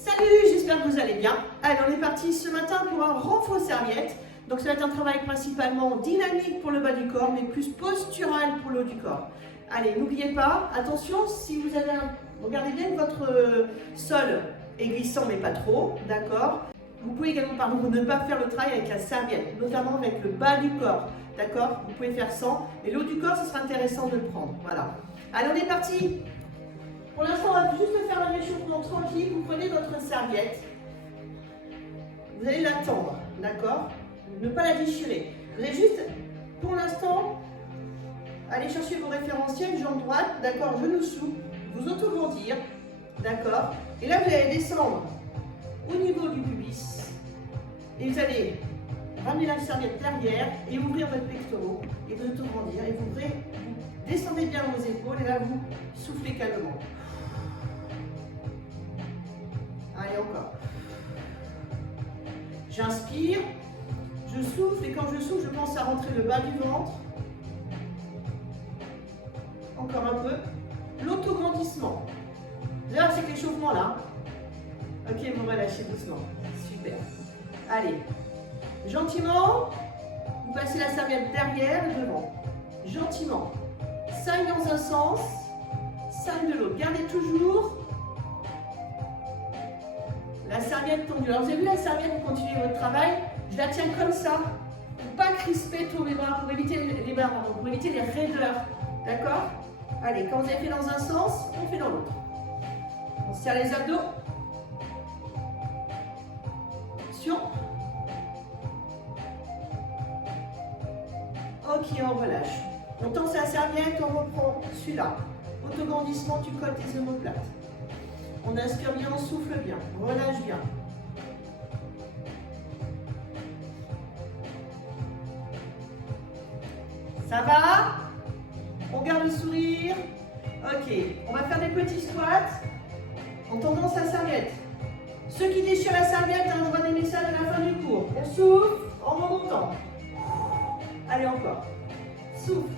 Salut, j'espère que vous allez bien. Allez, on est parti ce matin pour un renfort serviette. Donc ça va être un travail principalement dynamique pour le bas du corps, mais plus postural pour le haut du corps. Allez, n'oubliez pas, attention, si vous avez regardez bien que votre sol est glissant, mais pas trop, d'accord. Vous pouvez également, par contre, ne pas faire le travail avec la serviette, notamment avec le bas du corps, d'accord. Vous pouvez faire sans, mais le haut du corps, ce sera intéressant de le prendre, voilà. Allez, on est parti. Pour l'instant, on va juste faire un réchauffement tranquille. Vous prenez votre serviette, vous allez la tendre, d'accord. Ne pas la déchirer. Vous allez juste, pour l'instant, aller chercher vos référentiels, jambe droite, d'accord, genou souple, vous autograndir, d'accord. Et là, vous allez descendre au niveau du pubis et vous allez ramener la serviette derrière et ouvrir votre pectoraux et vous autograndir et vous descendez bien vos épaules et là, vous soufflez calmement. Allez, encore. J'inspire, je souffle et quand je souffle, je pense à rentrer le bas du ventre. Encore un peu. L'autograndissement. Là, c'est l'échauffement là. Ok, vous relâchez doucement. Super. Allez. Gentiment, vous passez la serviette derrière et devant. Gentiment. 5 dans un sens, 5 de l'autre. Gardez toujours la serviette tendue. Alors, vous avez vu la serviette pour continuer votre travail? Je la tiens comme ça. Pour ne pas crisper tous les bras, pour éviter les bras, pour éviter les raideurs. D'accord? Allez, quand vous avez fait dans un sens, on fait dans l'autre. On serre les abdos. Attention. Ok, on relâche. On tend sa serviette, on reprend celui-là. Autograndissement, tu colles tes omoplates. On inspire bien, on souffle bien, on relâche bien. Ça va? On garde le sourire. Ok, on va faire des petits squats en tendant sa serviette. Ceux qui déchirent la serviette, je vois des messages à la fin du cours. On souffle en remontant. Allez, encore. Souffle.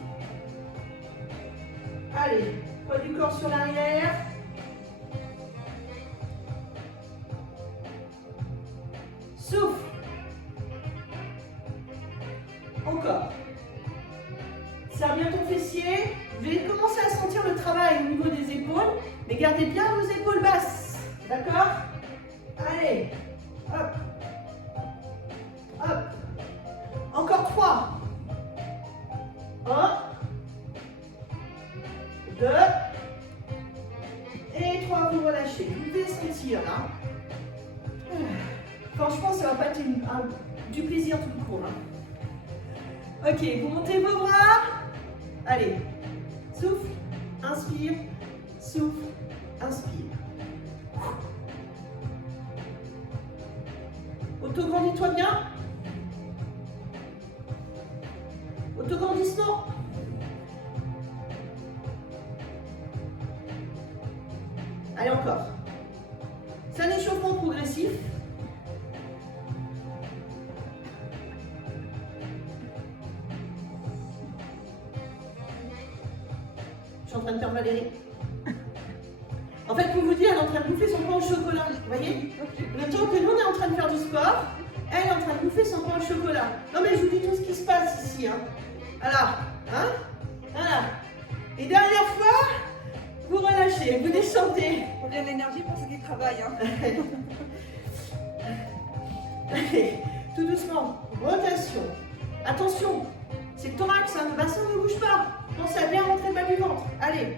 Allez, poids du corps sur l'arrière. Souffle. Encore. Serre bien ton fessier. Vous allez commencer à sentir le travail au niveau des épaules, mais gardez bien vos épaules basses. D'accord? Allez. Hop. Hop. Encore 3. 1. 2. Et 3, vous relâchez. Vous pouvez sentir là. Franchement, ça va pas être du plaisir tout le cours. Hein. Ok, vous montez vos bras. Allez, souffle, inspire, souffle, inspire. Autograndis-toi bien. Autograndissement. Allez, encore. C'est un échauffement progressif. Je suis en train de faire Valérie. En fait, pour vous dire, elle est en train de bouffer son pain au chocolat. Vous voyez? Le temps que nous, on est en train de faire du sport, elle est en train de bouffer son pain au chocolat. Non, mais je vous dis tout ce qui se passe ici. Hein. Voilà. Hein? Voilà. Et dernière fois, vous relâchez, vous descendez. On a l'énergie pour ceux qui travaillent. Hein. Allez, tout doucement. Rotation. Attention, c'est le thorax, hein, le bassin ne bouge pas. Pensez à bien rentrer le bas du ventre. Allez,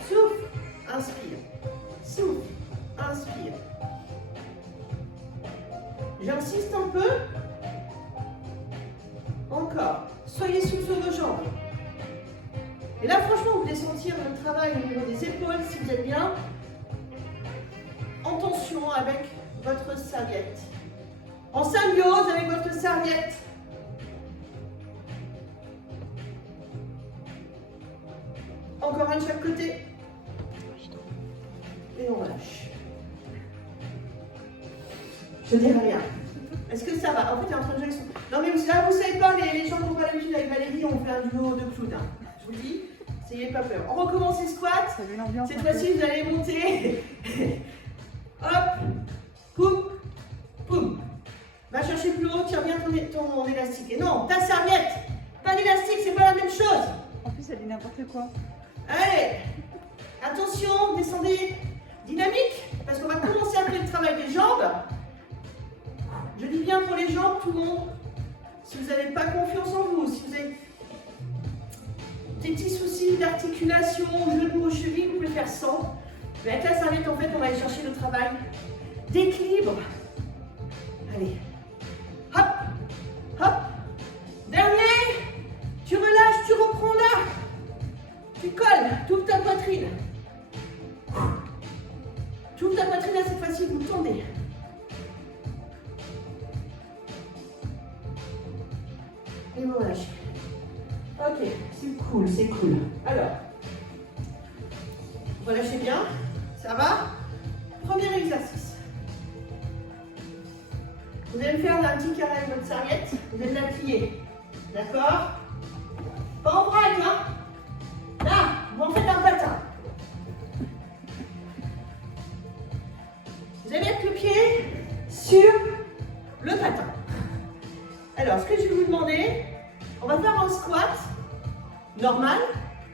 souffle, inspire, souffle, inspire. J'insiste un peu. Encore. Soyez souple sur vos jambes. Et là, franchement, vous voulez sentir le travail au niveau des épaules, si vous êtes bien en tension avec votre serviette. En symbiose avec votre serviette. Encore un de chaque côté. Et on relâche. Je dirais rien. Est-ce que ça va? En fait, il est en train de jouer son... Non, mais là, vous savez pas, les gens qui n'ont pas l'habitude avec Valérie, on fait un duo de clown. Hein. Je vous le dis, n'ayez pas peur. On recommence les squats. Cette fois-ci, vous allez monter. Hop. n'importe quoi. Allez, attention, descendez, dynamique, parce qu'on va commencer après le travail des jambes. Je dis bien pour les jambes, tout le monde. Si vous n'avez pas confiance en vous, si vous avez des petits soucis d'articulation, genoux aux chevilles, vous pouvez faire sans. Mais avec la serviette, en fait, on va aller chercher le travail d'équilibre. Allez, hop, hop. Dernier, tu relâches, tu reprends là. Tu colles, tu ouvres ta poitrine. Tu ouvres ta poitrine, là, cette fois-ci, vous tendez. Et vous relâchez. Ok, c'est cool, c'est cool. Alors, relâchez bien. Ça va? Premier exercice. Vous allez me faire un petit carré avec votre serviette. Vous allez la plier. D'accord? Pas en braque, hein? Là, vous en faites un patin. Vous allez mettre le pied sur le patin. Alors, ce que je vais vous demander, on va faire un squat normal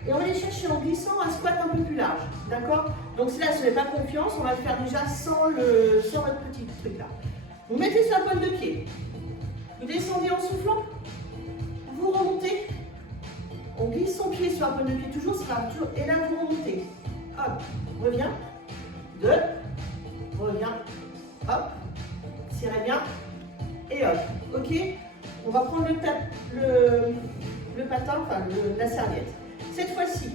et on va aller chercher en glissant un squat un peu plus large. D'accord? Donc, si là, si vous n'avez pas confiance, on va le faire déjà sans votre petit truc là. Vous mettez sur la pointe de pied. Vous descendez en soufflant. Vous remontez. On glisse son pied sur la pointe de pied toujours, ça va toujours. Et là, vous remontez. Hop, reviens. 2. Reviens. Hop. Serrez bien. Et hop. Ok? On va prendre le patin, enfin la serviette. Cette fois-ci,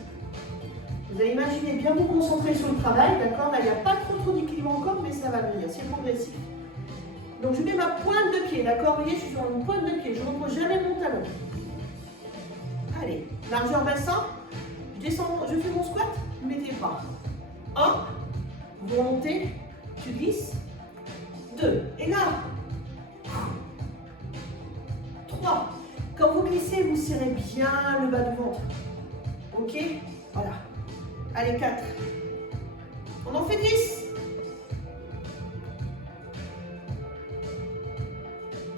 vous allez imaginer bien vous concentrer sur le travail, d'accord? Là, il n'y a pas trop d'équilibre encore, mais ça va venir, c'est progressif. Donc, je mets ma pointe de pied, d'accord? Vous voyez, je suis sur une pointe de pied, je ne repose jamais mon talon. Allez, largeur bassin, je descends, je fais mon squat, vous mettez pas. 1, vous remontez, tu glisses. 2, et là, 3. Quand vous glissez, vous serrez bien le bas du ventre. Ok? Voilà. Allez, 4. On en fait 10.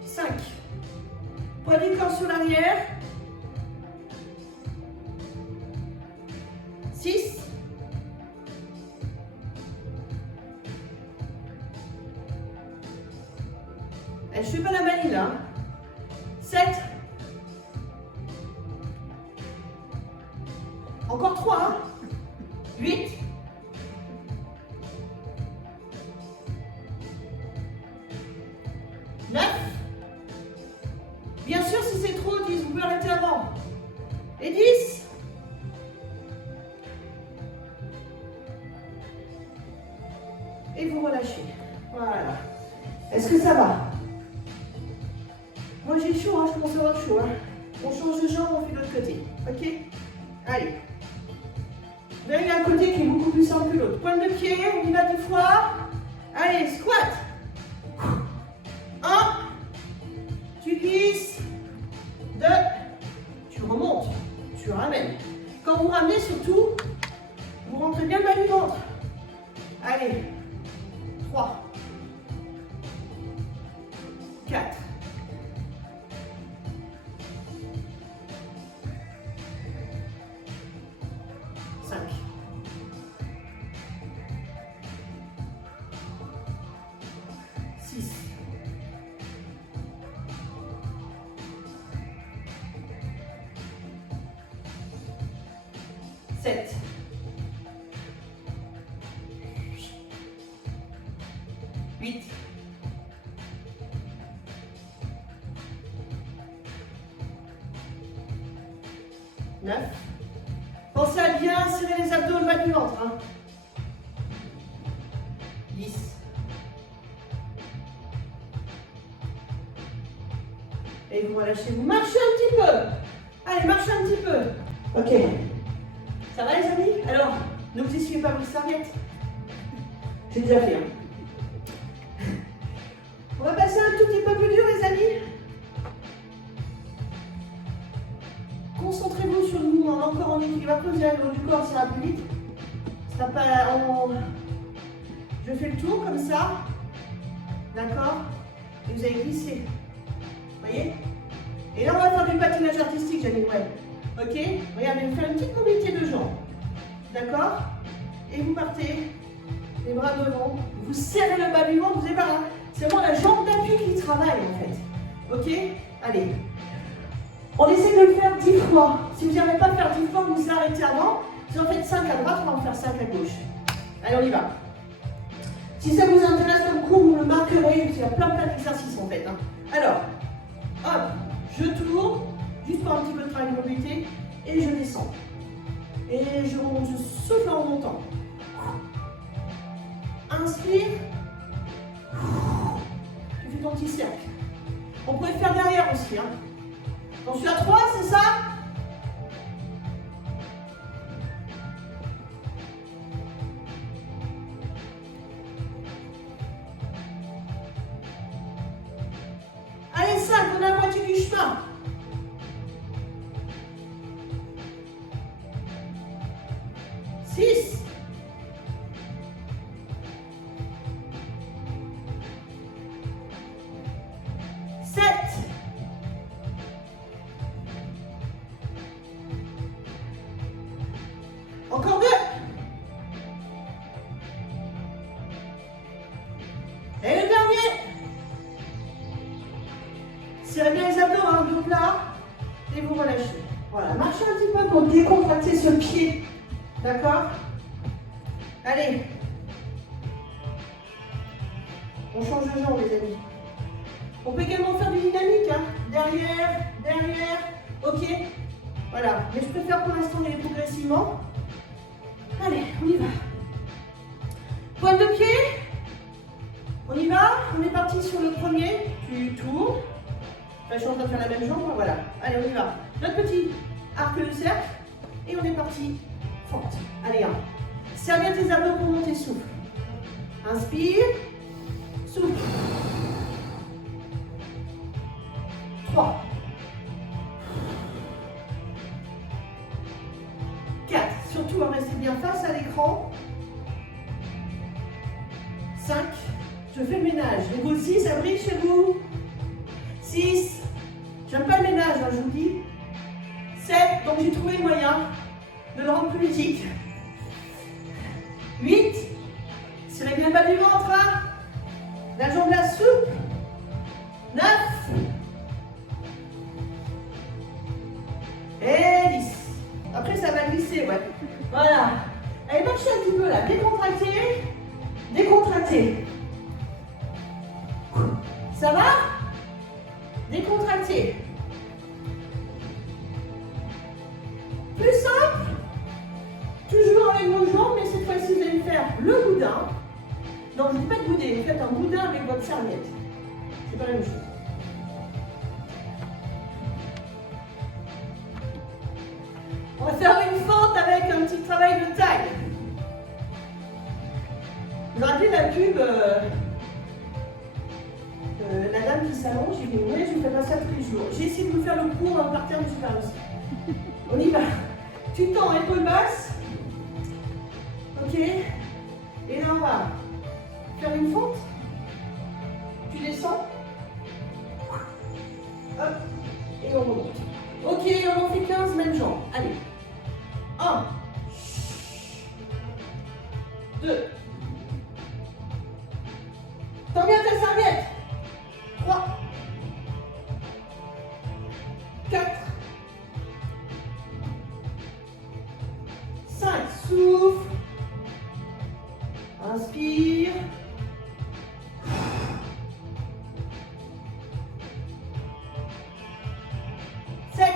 5. Poids du corps sur l'arrière. 6. Je ne fais pas la manie là. 7. Encore 3. Hein? 8. 9. Bien sûr, si c'est trop, 10, vous pouvez arrêter avant. Et 10. Et vous relâchez. Voilà. Est-ce que ça va? Moi j'ai chaud, hein, je commence à avoir chaud. Hein. On change de jambe, on fait de l'autre côté. Ok? Allez. Là, il y a un côté qui est beaucoup plus simple que l'autre. Pointe de pied, on y va 10 fois. Allez, squat. 1. Tu glisses. 2. Tu remontes. Tu ramènes. Quand vous ramenez, surtout, vous rentrez bien le bas du ventre. Allez. 3. 4. 5. 6. 7. 8. 9. Pensez à bien serrer les abdos, le bas du ventre. Hein. 10. Et vous relâchez, vous marchez un petit peu. Allez, marchez un petit peu. Ok. Ça va les amis? Alors, ne vous essuyez pas vos serviettes. J'ai déjà fait. Hein. On va passer un tout petit peu plus dur les amis. Concentrez-vous sur le mouvement, encore en équilibre. Après, vous allez le haut du corps, ça ira plus vite. Ça va pas en... Je fais le tour comme ça. D'accord? Et vous allez glisser. Vous voyez? Et là, on va faire du patinage artistique, Janine. Ouais. Ok? Regardez, vous faites une petite mobilité de jambes. D'accord? Et vous partez, les bras devant, vous serrez le bas du ventre, vous êtes par là. C'est vraiment la jambe d'appui qui travaille en fait. Ok? Allez. On essaie de le faire 10 fois. Si vous n'arrivez pas à faire 10 fois, vous vous arrêtez avant. Si vous en faites 5 à droite, on va en faire 5 à gauche. Allez, on y va. Si ça vous intéresse comme cours, vous le marquerez, parce qu'il y a plein d'exercices en fait. Hein. Alors, hop, je tourne, juste pour un petit peu de travail de mobilité, et je descends. Et je remonte, je souffle en montant. Inspire. Tu fais ton petit cercle. On pourrait le faire derrière aussi. Hein. J'en suis à 3, c'est ça? Allez, 5, on a la moitié du chemin. 6. 7. Encore 2. Et le dernier. Serrez bien les abdos, hein, donc là, et vous relâchez. Voilà, marchez un petit peu pour décontracter ce pied. D'accord? Allez. On change de jambe, les amis. On peut également faire du dynamique, hein. Derrière, derrière. Ok? Voilà. Mais je préfère pour l'instant y aller progressivement. Allez, on y va. Pointe de pied. On y va. On est parti sur le premier. Tu tournes. Enfin, je suis en train de faire la même jambe. Voilà. Allez, on y va. Notre petit arc de cercle. Et on est parti. Forte. Allez, 1. Serre bien tes abdos pour monter. Souffle. Inspire. Souffle. 3. 4. Surtout, restez bien face à l'écran. 5. Je fais le ménage. Et vous aussi, ça brille chez vous. 6. J'aime pas le ménage, hein, je vous dis. 7. Donc j'ai trouvé le moyen de le rendre plus ludique. 8. Serrez bien le bas du ventre. Hein. La jambe la souple. 9. Et 10. Après, ça va glisser, ouais. Voilà. Allez, marchez un petit peu là. Décontractez. Décontractez. Ça va? Décontractez. Plus simple. Toujours avec vos jambes, mais cette fois-ci, vous allez faire le boudin. Non, je ne dis pas de bouder. Vous faites un boudin avec votre serviette. C'est pas la même chose. On va faire une fente avec un petit travail de taille. Vous vous rappelez la pub la dame qui s'allonge, j'ai dit oui, je ne fais pas ça tous les jours. J'ai essayé de vous faire le cours par terre, mais je ne suis pas réussi. On y va. Tu tends épaule basse. Ok. Et là, on va faire une fente. Tu descends. Hop. Et on remonte. Ok, on en fait 15, même jambe. Allez. 1. 2. Tends bien ta serviette. 3. 4. 5. Souffle. Inspire. 7.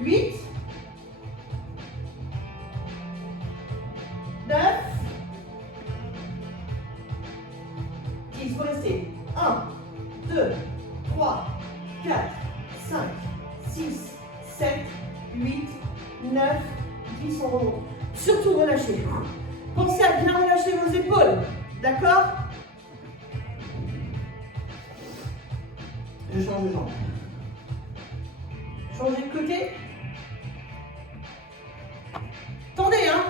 8. 9. 10. Vous restez. 1, 2, 3, 4, 5, 6, 7, 8, 9, 10. On remonte. Surtout relâchez. Pensez à bien relâcher vos épaules. D'accord? Je change de jambe. Changez de côté. Attendez, hein.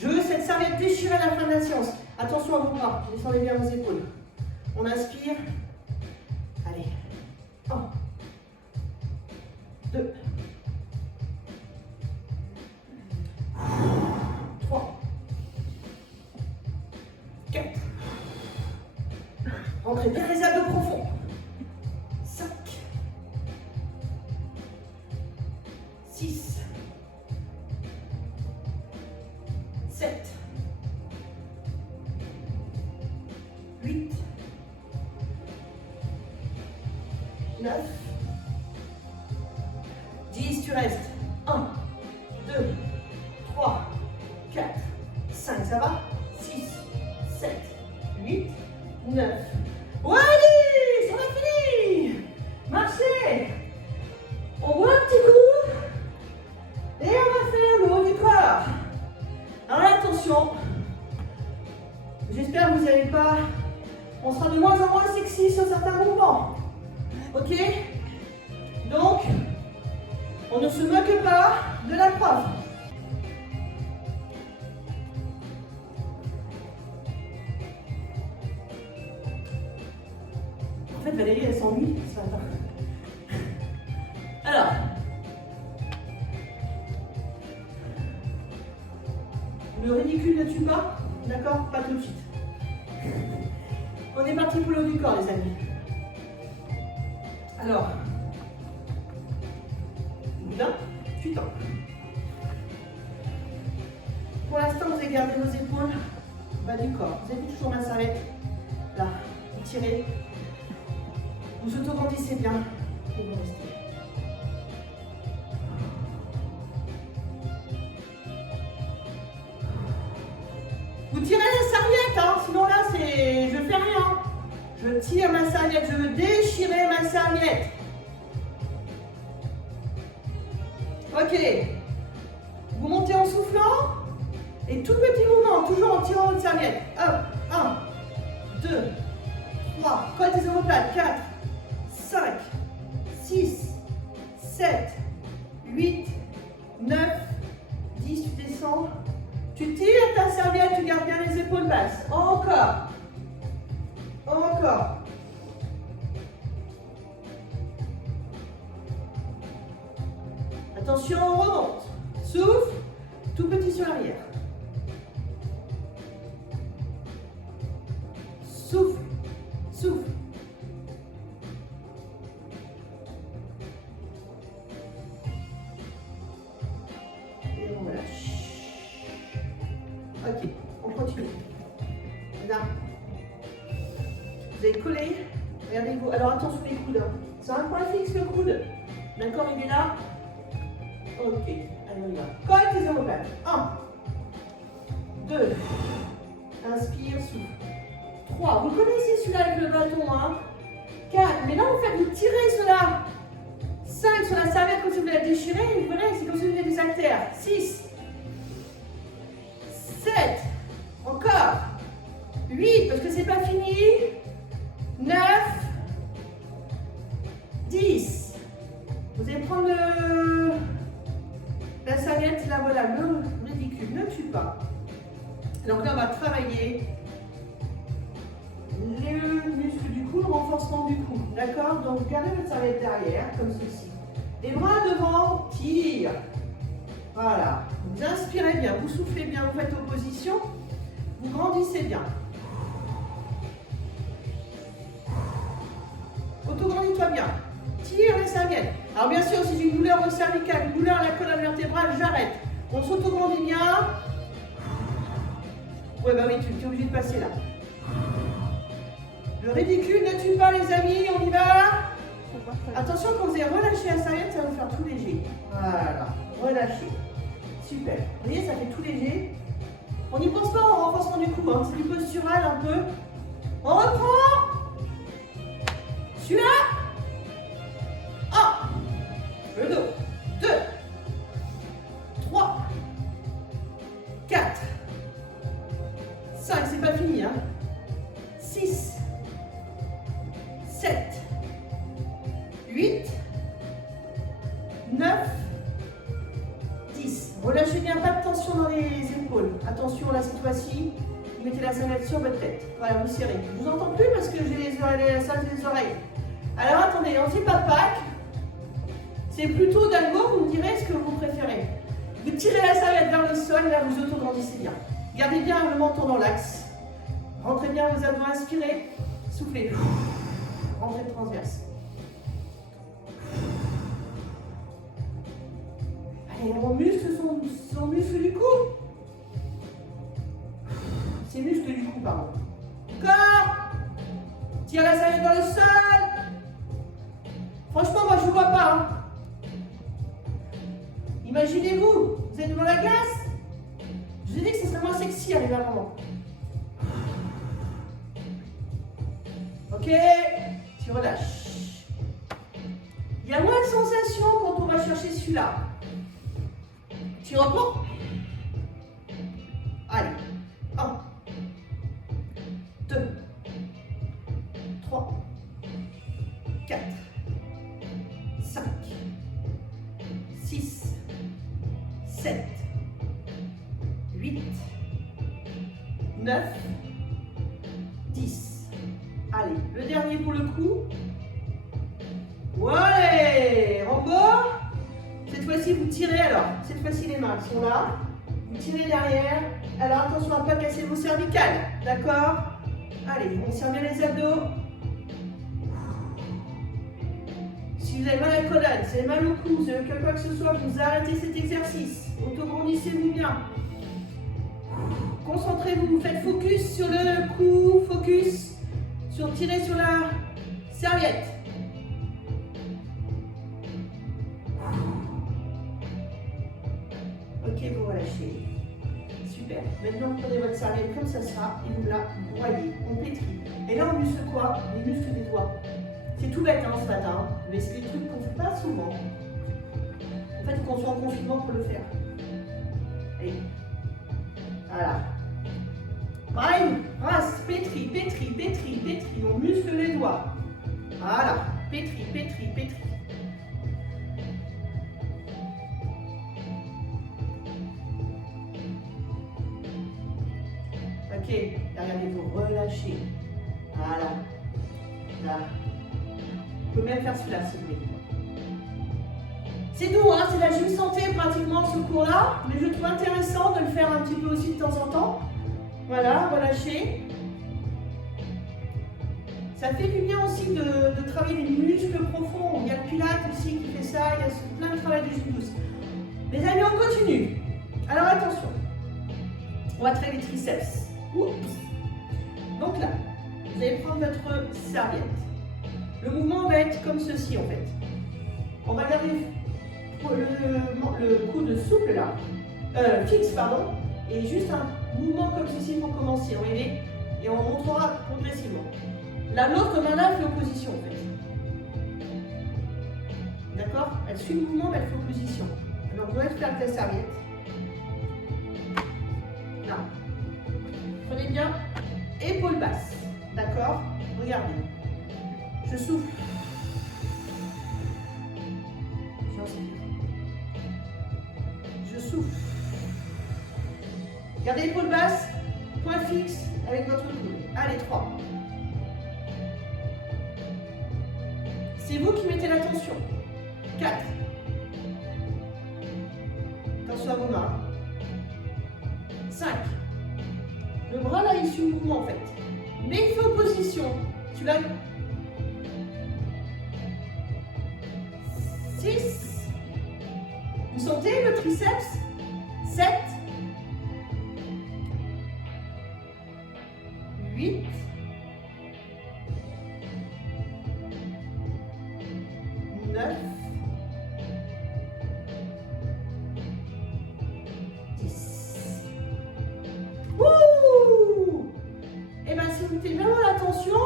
Je veux cette serviette déchirée à la fin de la séance. Attention à vos bras. Descendez bien vos épaules. On inspire. Allez. 1, 2, 3, 4. Rentrez bien les abdos profonds. 5, 6, 7, 8, 9, 10, tu restes. 1, 2, 3, 4, 5, ça va? 6, 7, 8, 9. Ouais, allez, on a fini. Marchez. On boit un petit coup. Et on va faire le haut du corps. Alors là, attention. J'espère que vous n'allez pas... On sera de moins en moins sexy sur certains mouvements. Ok? Donc, on ne se moque pas de la prof. En fait, Valérie, elle s'ennuie ce matin. Alors, le ridicule ne tue pas, d'accord? Pas tout de suite. On est parti pour le haut du corps, les amis. Alors, boudin, tu tends. Pour l'instant, vous avez gardé vos épaules bas du corps. Vous avez toujours ma serviette. Là, vous tirez. Vous autograndissez bien et vous restez. Vous tirez la serviette, hein, sinon là, je fais rien. Je tire ma serviette, je veux déchirer ma serviette. Ok. Vous montez en soufflant. Et tout petit mouvement, toujours en tirant une serviette. Hop, 1, 2, 3, colle tes omoplates, 4, 5, 6, 7, 8, 9, 10, tu descends. Tu tires ta serviette, tu gardes bien les épaules basses. Encore. Encore. Attention, on remonte. Souffle, tout petit sur l'arrière. Souffle, souffle. Et on relâche. Ok, on continue. Là. Vous allez coller. Regardez-vous. Alors attention les coudes. Hein. C'est un point fixe le coude. D'accord, il est là. Ok, allez on y va. Colle tes omoplates. 1, 2, inspire, souffle. 3, vous connaissez celui-là avec le bâton, hein. 4, mais là vous tirez cela. 5 sur la serviette comme si vous la déchirez, vous voyez, c'est comme si vous faisiez des haltères. 6, 7, encore. 8, parce que c'est pas fini. 9, 10. Vous allez prendre la serviette, là voilà, le ridicule, ne tue pas. Donc là on va travailler les muscles du cou, le renforcement du cou. D'accord? Donc gardez votre serviette derrière, comme ceci. Les bras devant, tire. Voilà. Vous inspirez bien, vous soufflez bien, vous faites opposition. Vous grandissez bien. Autograndis-toi bien. Tire les serviettes. Alors bien sûr, si j'ai une douleur au cervical, une douleur à la colonne vertébrale, j'arrête. On s'autograndit bien. Ouais, bah oui, tu es obligé de passer là. Le ridicule ne tue pas, les amis, on y va. Attention, quand vous allez relâcher la serviette, ça va vous faire tout léger. Voilà, relâchez. Super. Vous voyez, ça fait tout léger. On n'y pense pas au renforcement du cou, hein. C'est du postural un peu. On reprend. Celui-là. 1. Le dos. 2. 3. 4. 5, c'est pas fini, hein. 6. 7. 8. 9. 10. Relâchez bien, pas de tension dans les épaules. Attention, là, cette fois-ci, vous mettez la serviette sur votre tête. Voilà, vous serrez. Je vous entends plus parce que j'ai la salle des oreilles. Alors, attendez, on ne fait pas de pack. C'est plutôt d'algo, vous me direz ce que vous préférez. Vous tirez la serviette vers le sol, là vous auto-grandissez bien. Gardez bien le menton dans l'axe. Rentrez bien vos abdos, inspirez, soufflez. Rentrez transverse. Allez, on muscle son muscle du cou. C'est muscle du cou, pardon. Encore. Tire la serviette vers le sol. Franchement, moi je ne vous vois pas. Hein. Imaginez-vous, vous êtes devant la glace. Je vous ai dit que ce serait moins sexy arrivé à un moment. Ok, tu relâches. Il y a moins de sensations quand on va chercher celui-là. Tu reprends. Allez. 1, 2, 3, 4, 5, 6, 7, 8, 9, 10. Allez, le dernier pour le coup. Ouais, Rambo. Cette fois-ci, vous tirez alors. Cette fois-ci, les mains sont là. Vous tirez derrière. Alors, attention à ne pas casser vos cervicales. D'accord? Allez, on serre bien les abdos. Si vous avez mal à la colonne, si vous avez mal au cou, si vous avez quoi que ce soit, vous arrêtez cet exercice. Autograndissez-vous bien. Concentrez-vous, faites focus sur le cou, focus sur tirer sur la serviette. Ok, vous relâchez. Super. Maintenant, prenez votre serviette comme ça sera et vous la broyez. On pétrit. Et là, on muscle quoi? Les muscles des doigts. C'est tout bête hein, ce matin, mais c'est des trucs qu'on ne fait pas souvent. En fait, qu'on soit en confinement pour le faire. Allez. Voilà. Pareil, brasse, pétri, pétri, pétri, pétri. On muscle les doigts. Voilà. Pétri, pétri, pétri. Ok, regardez-vous, relâchez. Voilà. Là. Vous pouvez même faire celui-là si vous voulez. C'est doux, hein, c'est la gym santé pratiquement ce cours-là, mais je trouve intéressant de le faire un petit peu aussi de temps en temps. Voilà, relâchez. Ça fait du bien aussi de travailler les muscles profonds. Il y a le Pilates aussi qui fait ça, il y a plein de travail de gym douce. Les amis, on continue. Alors attention, on va travailler les triceps. Oups. Donc là, vous allez prendre votre serviette. Le mouvement va être comme ceci en fait. On va garder le coude souple là, fixe pardon, et juste un mouvement comme ceci pour commencer. Vous voyez, et on montrera progressivement. L'autre main là fait opposition en fait. D'accord? Elle suit le mouvement mais elle fait opposition. Alors vous allez faire avec la serviette. Là. Prenez bien épaule basse. D'accord? Regardez. Je souffle. J'inspire. Je souffle. Gardez l'épaule basse, point fixe avec votre coude. Allez, 3. C'est vous qui mettez l'attention. 4. Attention à vos mains. 5. Le bras là, il suit le mouvement en fait. Mais il fait opposition. Tu l'as. 6. Vous sentez le triceps? 7. 8. 9. 10. Wouh! Et bien si vous mettez vraiment l'attention,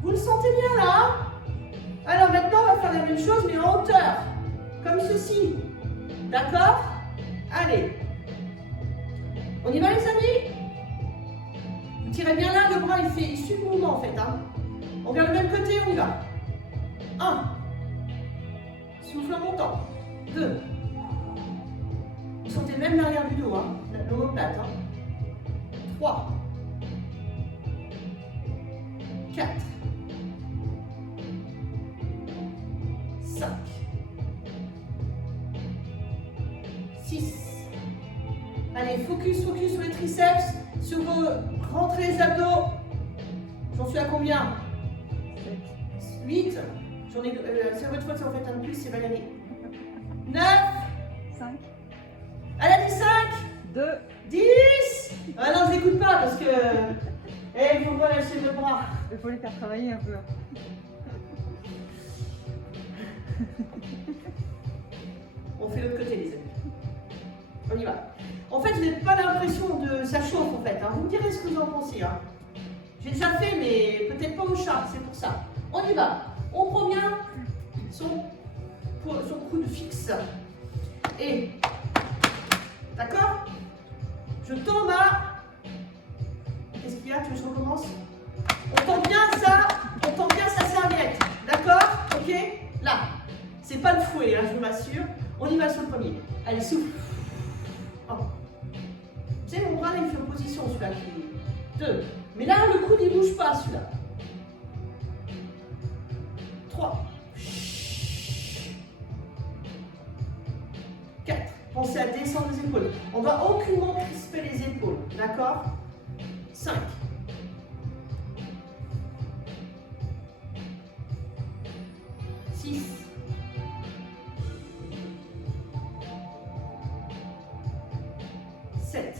vous le sentez bien là. Alors maintenant on va faire la même chose mais en hauteur. Comme ceci. D'accord? Allez. On y va les amis? Vous tirez bien là, le bras il suit le mouvement en fait. Hein. On regarde le même côté, on y va. 1. Souffle en montant. 2. Vous sentez même l'arrière du dos, hein, l'omoplate. Hein. 3. 4. 5. focus sur les triceps, sur vos rentrées les abdos. J'en suis à combien? 8. J'en ai, c'est votre faute si en fait un de plus, c'est Valérie. 9. 5. Elle a dit 5. 2. 10. Ah non, je l'écoute pas parce que... Eh, il faut pas lâcher le bras. Il faut les faire travailler un peu. On fait l'autre côté, les amis. On y va. En fait, je n'ai pas l'impression de... Ça chauffe, en fait. Hein. Vous me direz ce que vous en pensez. Hein. J'ai déjà fait, mais peut-être pas au chat, c'est pour ça. On y va. On prend bien son coude fixe. Et... D'accord? Je tombe à... Qu'est-ce qu'il y a? Tu veux que je recommence? On tend bien sa serviette. D'accord? Ok? Là. C'est pas le fouet, hein, je vous rassure. On y va sur le premier. Allez, souffle. 1. Tu sais, mon bras, là, il fait opposition, celui-là. 2. Mais là, le coude, il bouge pas, celui-là. 3. 4. Pensez à descendre les épaules. On ne doit aucunement crisper les épaules. D'accord? 5. 6. 7.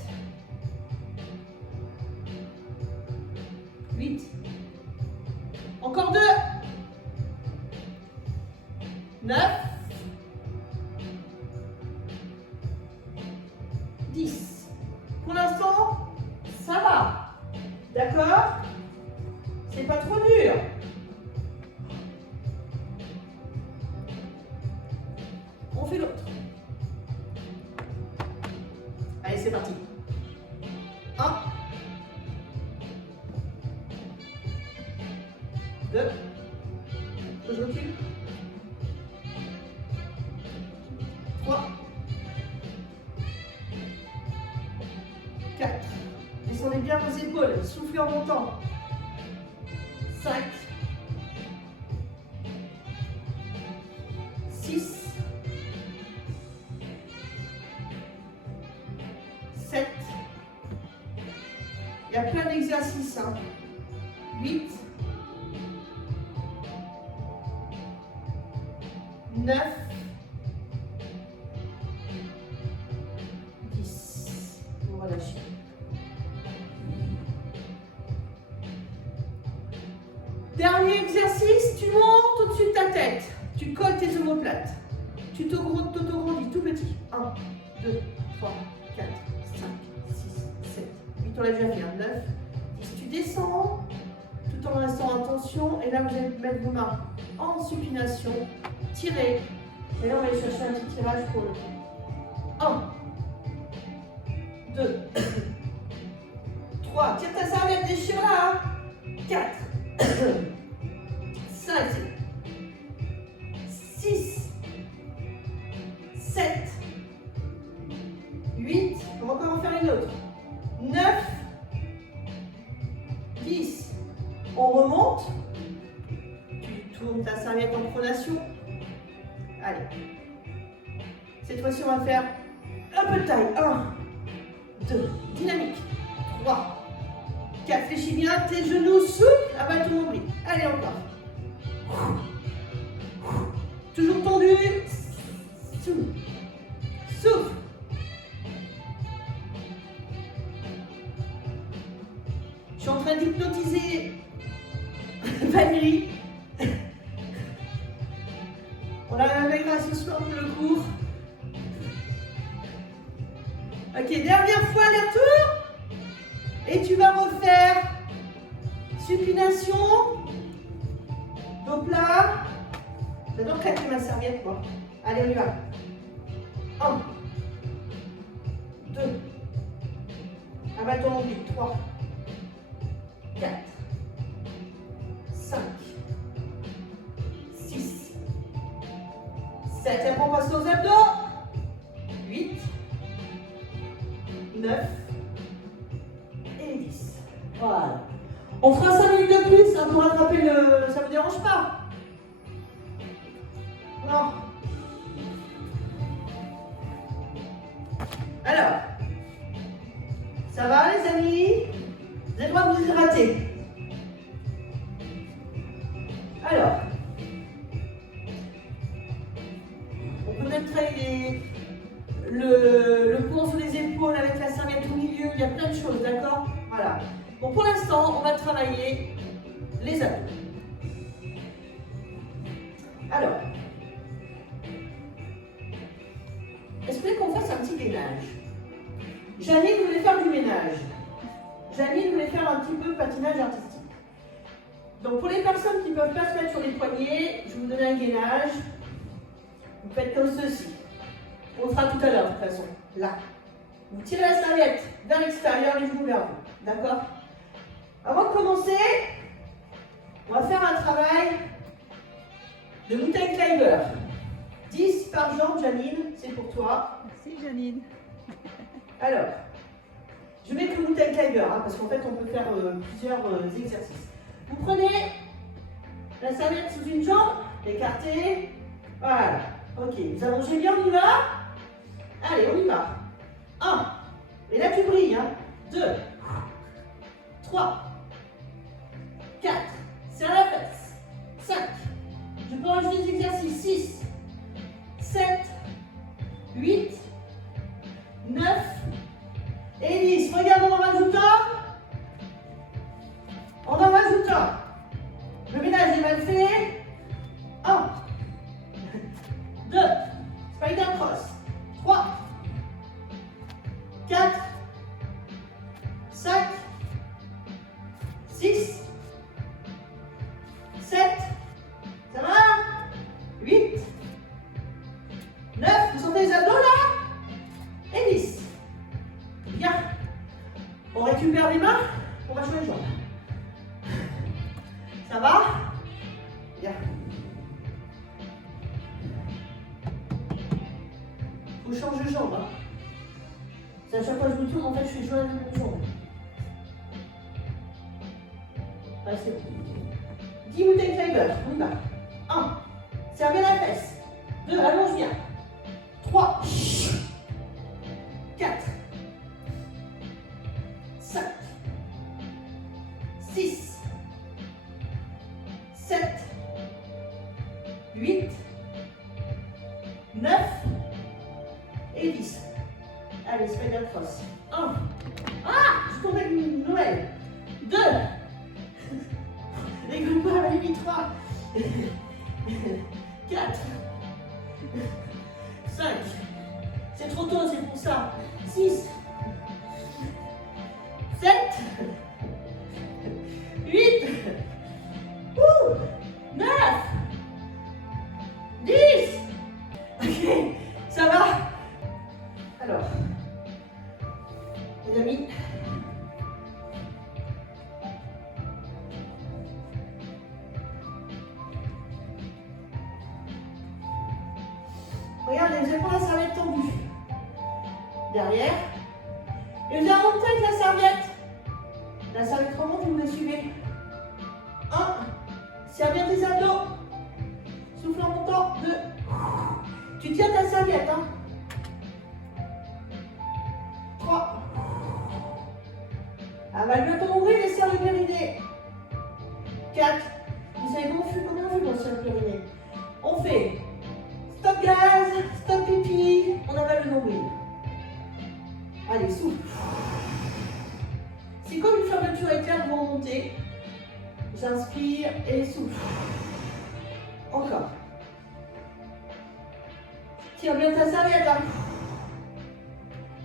8. Encore 2. 9. 10. Pour l'instant, ça va. D'accord? C'est pas trop dur. On fait l'autre. Allez, c'est parti. 1. 2. Je recule. 3. 4. Descendez bien vos épaules. Soufflez en montant. 5. 6. 7. Il y a plein d'exercices. Hein. 8. 9. 10. Vous relâchez. Dernier exercice, tu montes au-dessus de ta tête. Tu colles tes omoplates. Tu t'autograndis tout petit. 1, 2, 3, 4, 5, 6, 7, 8. On l'a déjà fait. 9, 10. Tu descends tout en restant en tension. Et là, vous allez mettre vos mains en supination. Tirez. Et là, on va aller chercher un petit tirage pour le coup. 1, 2, 3. Tire ta serviette, déchire là. 4, 5, 6, 7, 8. On va encore en faire une autre. 9, 10. On remonte. Tu tournes ta serviette en pronation. Allez. Cette fois-ci, on va faire un peu de taille. 1, 2, dynamique. 3, 4. Fléchis bien tes genoux souples. Abat ton nombril. Allez, encore. Toujours tendu. Souffle. Souffle. Je suis en train d'hypnotiser Valérie. On la réveillera ce soir pour le cours. Ok, dernière fois les retours. Et tu vas refaire supination, dos plat. J'adore claquer ma serviette, moi. Allez, on y va. 1, 2, abat ton nombril. 3, 4, 5, 6, 7. Et après, on passe aux abdos. 8, 9 et 10. Voilà. On fera 5 minutes de plus hein, pour rattraper le... Ça ne vous dérange pas? Non. Alors, Ça va les amis? Vous avez le droit de vous hydrater. Alors, on peut même travailler le pont sur les épaules avec la serviette au milieu, il y a plein de choses, d'accord? Voilà. Bon, pour l'instant, on va travailler les abdos. Alors, est-ce que qu'on fasse un petit gainage? Janine voulait faire du ménage. Janine voulait faire un petit peu patinage artistique. Donc pour les personnes qui ne peuvent pas se mettre sur les poignets, je vais vous donner un gainage. Vous faites comme ceci. On le fera tout à l'heure de toute façon. Là. Vous tirez la serviette vers l'extérieur, les genoux vers vous. D'accord? Avant de commencer, on va faire un travail de mountain climber. 10 par jambe, Janine, c'est pour toi. Merci Janine. Alors, je mets que le mountain climber, hein, parce qu'en fait, on peut faire plusieurs exercices. Vous prenez la serviette sous une jambe, l'écartez. Voilà. Ok, vous allongez bien, on y va. Allez, on y va. 1. Et là, tu brilles. Hein. 2. 3. 4. Serre la fesse. 5. Je peux rajouter des exercices. 6. 7. 8. 9. Et 10. Regarde, on en rajoute un. On en rajoute un. Le ménage est mal fait. 1. 2. Spider cross. 3. 4. 5. 6. 7. Ça va? 8. 9. Vous sentez les abdos là? Et 10. Bien. On récupère les mains. On va jouer les jambes. Ça va? Bien. Faut changer de jambe. Hein. C'est à chaque fois que je me tourne, en fait, je fais jouer la même jambe. Allez, c'est bon. 10 mountain climber. On y va. 1. Serre bien la fesse. 2. Allonge bien. 3. 4. 5. 6. 7. 8. 9. Et 10. Allez, spider cross. 1. Ah! Je tombe avec une nouvelle. 2. Rigole pas, la limite 3. 4. 5. C'est trop tôt, c'est pour ça. 6. 7. 8. 9. 10. Ok, ça va? Alors, les amis, regardez, vous allez prendre la serviette tendue derrière et vous allez remonter avec la serviette. La serviette remonte et vous la suivez. 1. Serre bien tes abdos. Souffle en montant. 2. Tu tiens ta serviette. Hein. 3. Avalue ton nombril et serre le périnée. 4. Vous savez comment on fait pour serrer le périnée? On fait stop gaz, stop pipi, on avale le nombril. Allez, souffle. C'est comme une fermeture éclair, vous remontez. J'inspire et souffle. Encore. Tire bien ta serviette. Hein.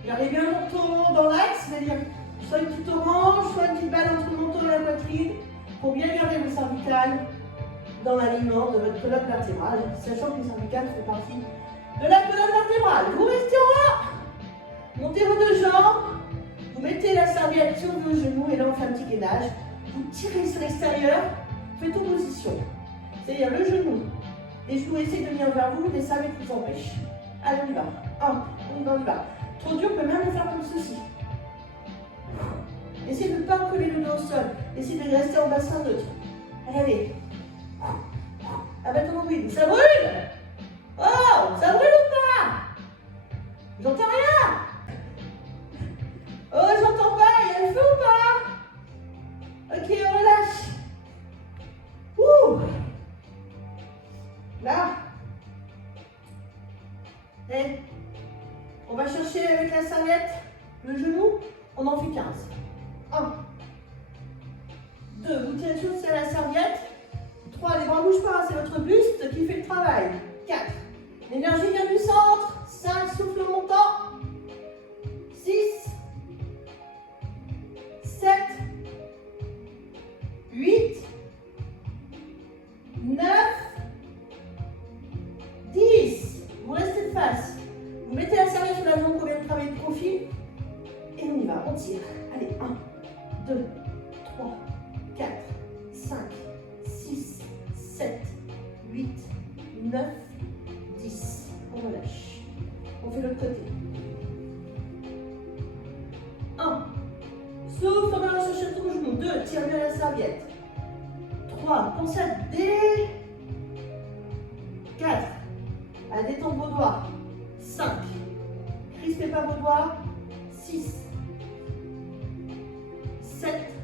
Gardez bien le menton dans l'axe, c'est-à-dire soit une petite orange, soit une petite balle entre le menton et la poitrine, pour bien garder le cervical dans l'alignement de votre colonne vertébrale, sachant que le cervical fait partie de la colonne vertébrale. Vous restez en haut, montez vos deux jambes, vous mettez la serviette sur vos genoux et là on fait un petit gainage. Vous tirez sur l'extérieur, faites opposition. C'est-à-dire le genou, les genoux essaient de venir vers vous, les serviettes vous empêchent. Allez, on y va. 1, on y va. Trop dur, on peut même le faire comme ceci. Essayez de ne pas coller le dos au sol. Essayez de rester en bassin neutre. Allez. Abatte ton nombril. Ça brûle? Oh, ça brûle ou pas? J'entends rien. Oh, j'entends pas. 2, vous tirez toujours sur la serviette. 3, les bras ne bougent pas, c'est votre buste qui fait le travail. 4, l'énergie vient du centre. 5, souffle montant. 6, 7, 8, 9, 10. Vous restez de face. Vous mettez la serviette sur la jambe qu'on vient de travailler de profil. Et on y va, on tire. Allez, 1, 2, 3, 4, 5, 6, 7, 8, 9, 10. On relâche. On fait l'autre côté. 1. Souffle, on relâche sur chaque genou. 2. Tire bien la serviette. 3. Pensez à 4. À détendre vos doigts. 5. Crispez pas vos doigts. 6. 7.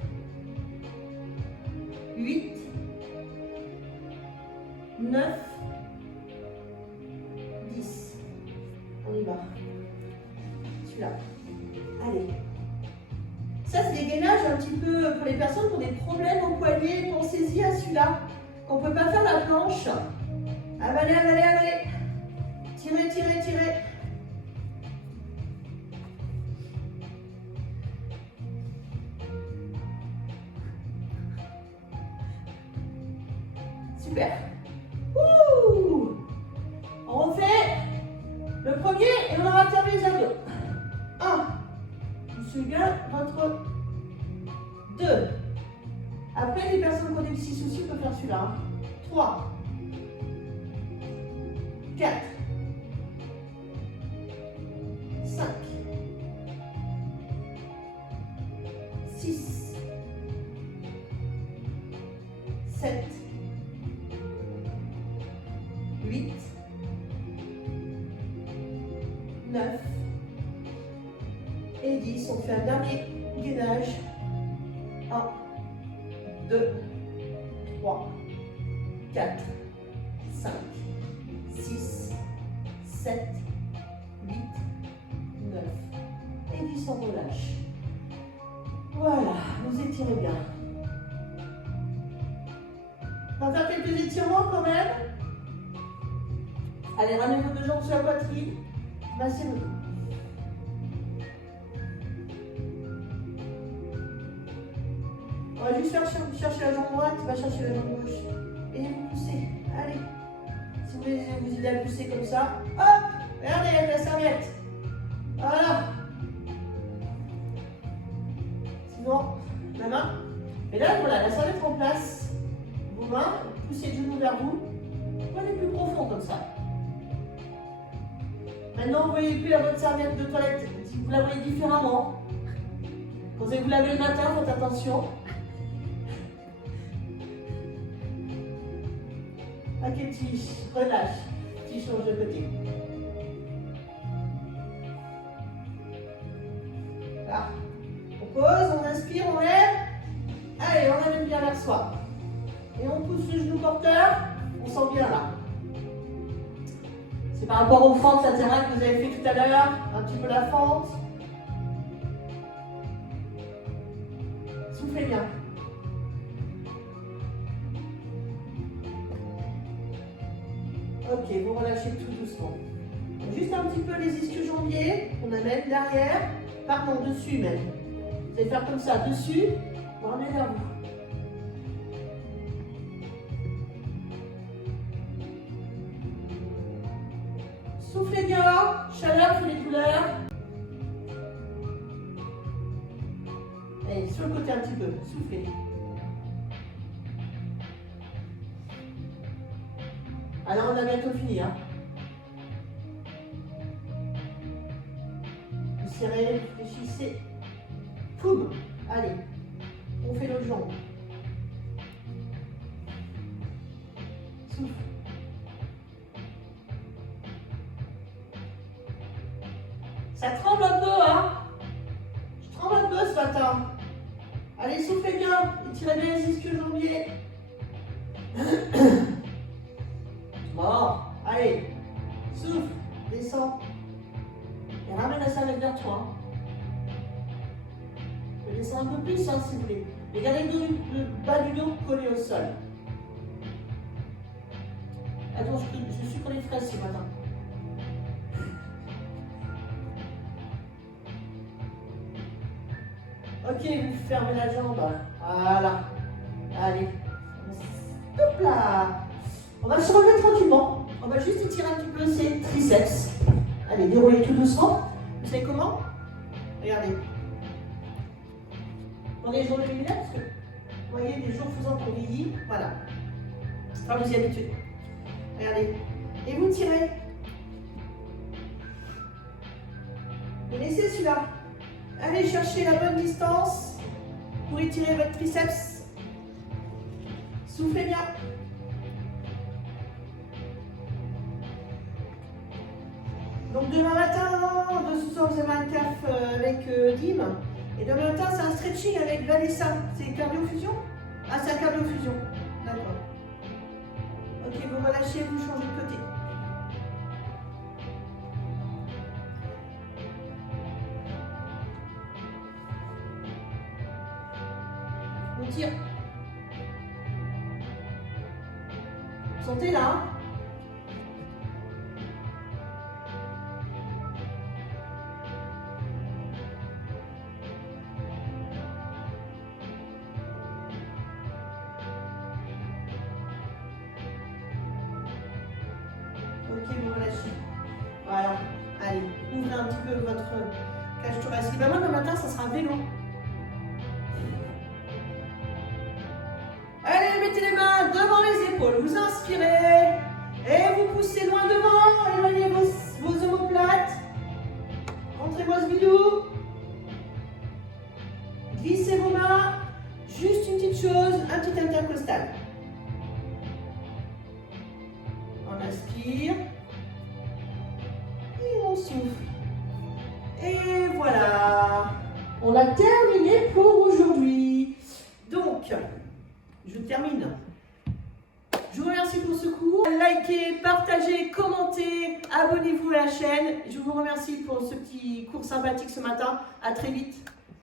8. 9. 10. On y va. Celui-là. Allez. Ça, c'est des gainages un petit peu pour les personnes qui ont des problèmes au poignet. Pensez-y à celui-là. On ne peut pas faire la planche. Avalez, avalez, avalez. Tirez, tirez, tirez. Super. Ouh. On refait le premier et on aura terminé les abdos. 1. Vous suivez bien votre 2. Après, les personnes qui ont des petits soucis peuvent faire celui-là. 3. 4. 5. 6. 7. 8. 9. Et 10. On fait un dernier gainage. 1, 2, 3, 4, 5, 6, 7, 8, 9 et 10, on relâche. Voilà, vous étirez bien. On va faire quelques étirements quand même. Allez, ramenez vos deux jambes sur la poitrine. Massez-vous. On va juste chercher la jambe droite, on va chercher la jambe gauche. Et vous poussez. Allez. Si vous voulez vous aider à pousser comme ça. Hop. Regardez avec la serviette. Voilà. Sinon, la main. Et là, voilà, la serviette en place. Vos mains, poussez le genou vers vous. Prenez plus profond comme ça. Maintenant, vous voyez plus votre serviette de toilette. Si vous la voyez différemment. Quand vous allez vous laver le matin, faites attention. Ok, tu relâches, tu changes de côté. Là. On pose, on inspire, on lève. Allez, on amène bien vers soi. Et on pousse le genou porteur, on sent bien là. C'est par rapport aux fentes latérales que vous avez fait tout à l'heure, un petit peu la fente. Soufflez bien. Ok, vous relâchez tout doucement. Juste un petit peu les ischio-jambiers, on amène derrière, pardon, dessus même. Vous allez faire comme ça, dessus, vous ramenez vers vous. Soufflez bien, chaleur pour les douleurs. Allez, sur le côté un petit peu, soufflez. Alors, on a bientôt fini. Hein. Vous serrez, réfléchissez. Poum. Allez, on fait l'autre jambe. Souffle. Ça tremble un peu, hein? Je tremble un peu ce matin. Allez, soufflez bien. Étirez bien les ischio-jambiers. Bon, allez, souffle, descends et ramène la serviette vers toi. descend un peu plus hein, si vous voulez. Et gardez le bas du dos collé au sol. Attends, je suis pour les fraises ce matin. Ok, vous fermez la jambe. Voilà. Allez. Hop là. On va se relever tranquillement. On va juste étirer un petit peu ses triceps. Allez, déroulez tout doucement. Vous savez comment? Regardez. Prenez les jours de lumière parce que vous voyez, les jours faisant qu'on vieillit. Voilà. Enfin, vous y habituez. Regardez. Et vous tirez. Vous laissez celui-là. Allez chercher la bonne distance pour étirer votre triceps. Soufflez bien. Donc demain matin, de ce soir vous avez un CAF avec Dim. Et demain matin c'est un stretching avec Vanessa. C'est cardio-fusion? Ah c'est un cardio-fusion. D'accord. Ok, vous relâchez, vous changez de côté. On tire. Sentez là. Hein. Ok, vous relâchez. Voilà. Allez, ouvrez un petit peu votre cage thoracique. Ben moi, demain matin, ça sera vélo. Allez, mettez les mains devant les épaules. Vous inspirez. Et vous poussez loin devant. Éloignez vos omoplates. Rentrez-moi ce bidou. Glissez vos mains. Juste une petite chose, un petit intercostal. On inspire. Et on souffle. Et voilà. On a terminé pour aujourd'hui. Donc, je termine. Je vous remercie pour ce cours. Likez, partagez, commentez, abonnez-vous à la chaîne. Je vous remercie pour ce petit cours sympathique ce matin. À très vite.